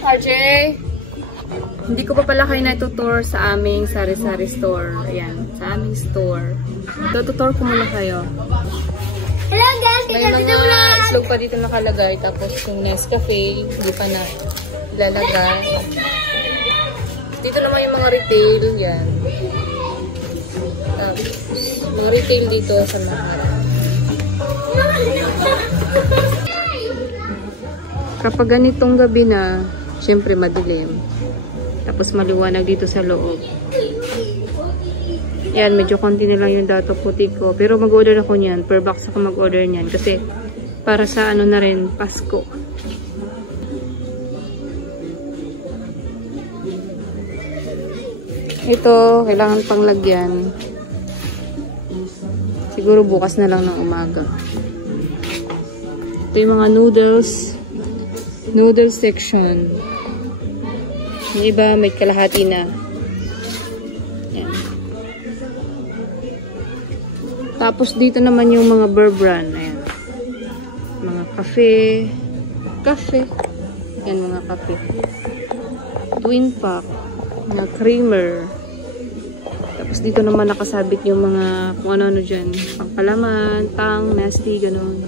RJ! Hindi ko pa pala kayo na-tutor sa aming sari-sari store. Ayan, sa aming store. Tutor ko muna kayo. Hello guys! May mga islog pa dito nakalagay. Tapos yung Nescafe, hindi pa na ilalagay. Dito naman yung mga retail. Yan. Tapos, mga retail dito sa mga kapag ganitong gabi na, syempre madilim. Tapos maliwanag dito sa loob. Yan, medyo konti na lang yung dato puti ko. Pero mag-order ako niyan. Per box ako mag-order niyan. Kasi para sa ano na rin, Pasko. Ito, kailangan pang lagyan. Siguro bukas na lang ng umaga. Ito yung mga noodles. Noodles section. Yung iba may kalahati na. Yan. Tapos dito naman yung mga Bear Brand. Ayan. Mga kafe. Kafe. Yan mga kafe. Twin pack. Mga creamer. Tapos dito naman nakasabit yung mga kung ano-ano dyan. Pangkalaman, tang, nasty, ganun.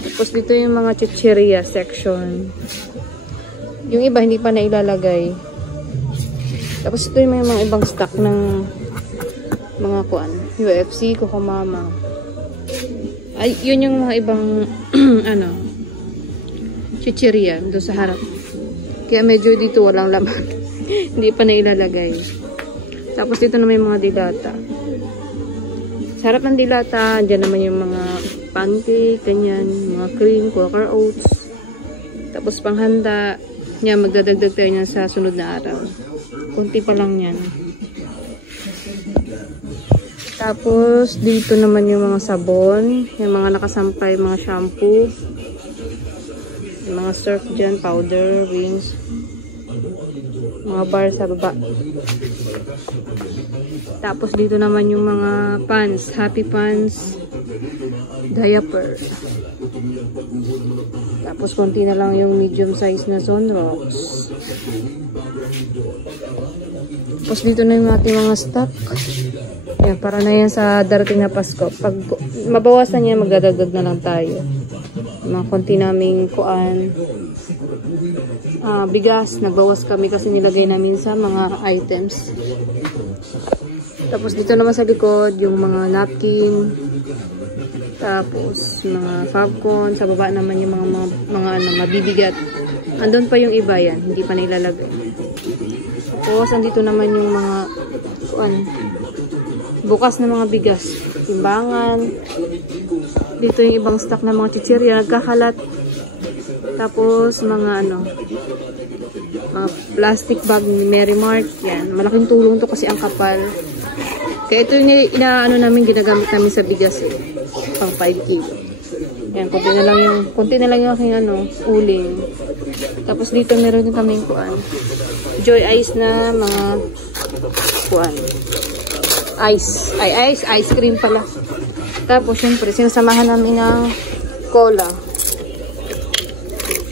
Tapos dito yung mga chicheria section. Yung iba hindi pa na ilalagay. Tapos ito yung mga ibang stock ng mga kuan. UFC, Kokomama. Ay, yun yung mga ibang ano, chicheria doon sa harap. Kaya medyo dito walang laman. Hindi pa na ilalagay. Tapos dito naman yung mga dilata. Sa harap ng dilata, dyan naman yung mga pancake, ganyan, mga cream, Quaker Oats. Tapos panghanda, yan, magdadagdag tayo niyan sa sunod na araw. Kunti pa lang yan. Tapos, dito naman yung mga sabon, yung mga nakasampay, mga shampoo, yung mga surf dyan, powder, wings, mga bar sa baba. Tapos dito naman yung mga pants, Happy Pants, diaper. Tapos konti na lang yung medium size na Sunrocks. Tapos dito na yung ating mga stock. Yan, para na yan sa darating na Pasko. Pag mabawasan yan, magdadagdag na lang tayo. Mga konti naming kuan. Bigas, nagbawas kami kasi nilagay namin sa mga items. Tapos dito naman sa likod, yung mga napkin. Tapos mga popcorn. Sa baba naman yung mga ano, mabibigat. Andun pa yung iba yan, hindi pa nilalagay. Tapos andito naman yung mga kuan, bukas na mga bigas, timbangan. Dito yung ibang stock na mga chichirya, nagkakalat. Tapos mga ano, mga plastic bag ni Mary Mart. Yan, malaking tulong to kasi ang kapal. Kaya ito yung inaano namin, ginagamit namin sa bigas eh. Pang 5 kilo. Yan, konti na lang yung aking ano, uling. Tapos dito meron din kaming kuan, Joy Ice na mga kuan. Ice cream pala. Tapos syempre, sinasamahan namin ng cola.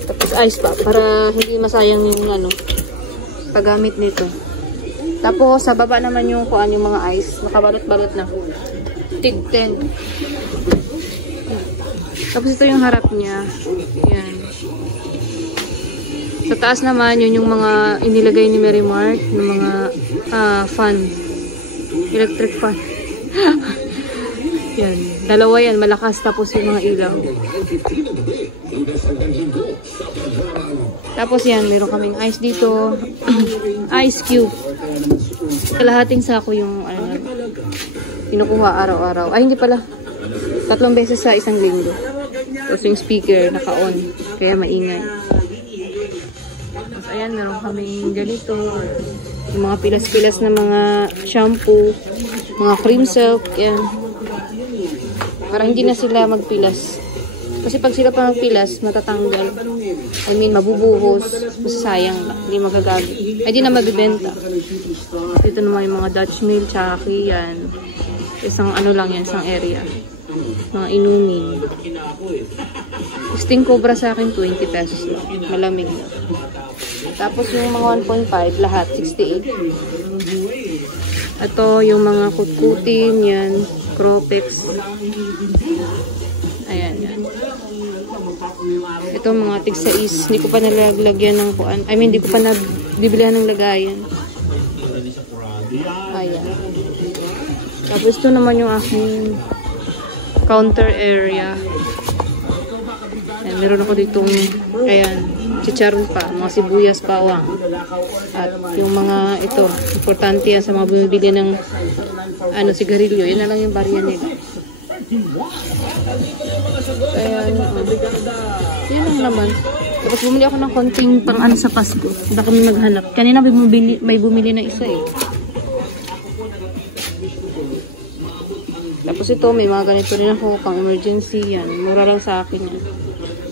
Tapos ice pa, para hindi masayang yung ano, paggamit nito. Tapos sa baba naman yung kuan, yung mga ice, nakabalot-balot na. Tig 10. Tapos ito yung harap niya. Yan. Sa taas naman, yun yung mga inilagay ni Mary Mart, yung mga fan. Electric fan. Yan. Dalawa yan, malakas. Tapos yung mga ilaw. Tapos yan, meron kaming ice dito. Ice cube. Kalahating sako yung ano, pinukuha araw-araw. Ay, hindi pala. 3 beses sa isang linggo. Tapos yung speaker, naka-on. Kaya maingay. Tapos ayan, meron kaming ganito. Yung mga pilas-pilas na mga shampoo. Mga cream silk. Yan. Para hindi na sila magpilas. Kasi pag sila pa magpilas, matatanggal. I mean, mabubuhos. Masasayang lang. Hindi magagamit. Ay, di na mabibenta. Dito naman yung mga Dutch Mill, Chucky, yan. Isang ano lang yan, isang area. Mga inumin. Sting Cobra sa akin, 20 pesos lang. Malamig na. Tapos yung mga 1.5, lahat, 68. Ito, yung mga kutkutin, yan. Cropex. Ayan, yan. Ito, mga tig-sais. Hindi ko pa nalaglagyan ng kuan. I mean, hindi ko pa nabibilihan ng lagayan. Ayan. Tapos ito naman yung aking counter area. Ayan, meron ako ditong, ayan, chicharon pa, mga sibuyas, bawang. At yung mga ito, importante yan sa mga bumibili ng sigarilyo. Yan na lang yung barya nila. Ayan, yan lang naman. Tapos bumili ako ng konting pang sa Pasko. Baka kami maghanap. Kanina may bumili na isa eh. Tapos ito, may mga ganito rin ako, pang emergency yan. Mura lang sa akin yan.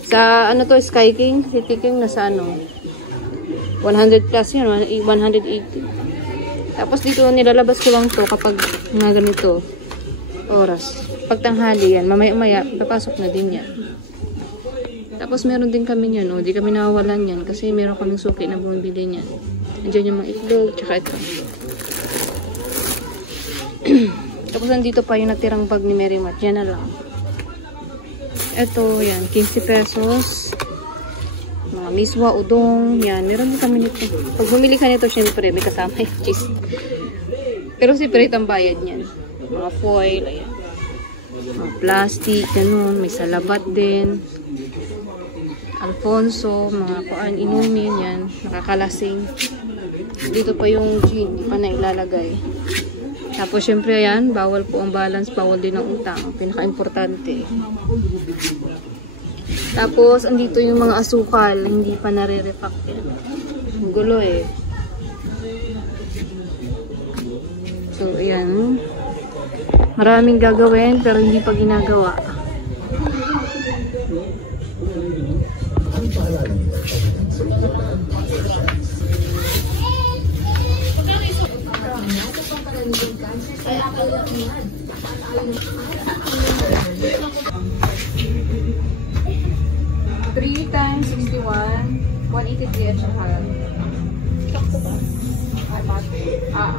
Sa Sky King, City King, nasa 100 plus yan, 180. Tapos dito, nilalabas ko lang to kapag mga ganito oras. Pag tanghali yan, mamaya-maya, papasok na din yan. Tapos meron din kami yan, di kami nawawalan yan kasi meron kaming suki na bumibili niyan. Andiyan yung mga itlog, tsaka ito. Tapos nandito pa yung natirang bag ni Mary Mat. Yan na lang. Ito, yan. 15 pesos. Mga miswa, udong. Yan. Meron din kami nito. Pag bumili ka nito, syempre, may kasama yung cheese. Pero separate ang bayad niyan. Mga foil, ayan. Mga plastic, ganun. May salabat din. Alfonso, mga kuan, inumin, yan. Nakakalasing. Dito pa yung gin. Hindi pa na ilalagay. Tapos, syempre, yan, bawal po ang balance, bawal din ang utang. Pinaka-importante. Tapos, andito yung mga asukal, hindi pa nare-repack yan. Ang gulo eh. So, ayan. Maraming gagawin, pero hindi pa ginagawa. Three times 61, 183 at saka. Sakto ba? Ah,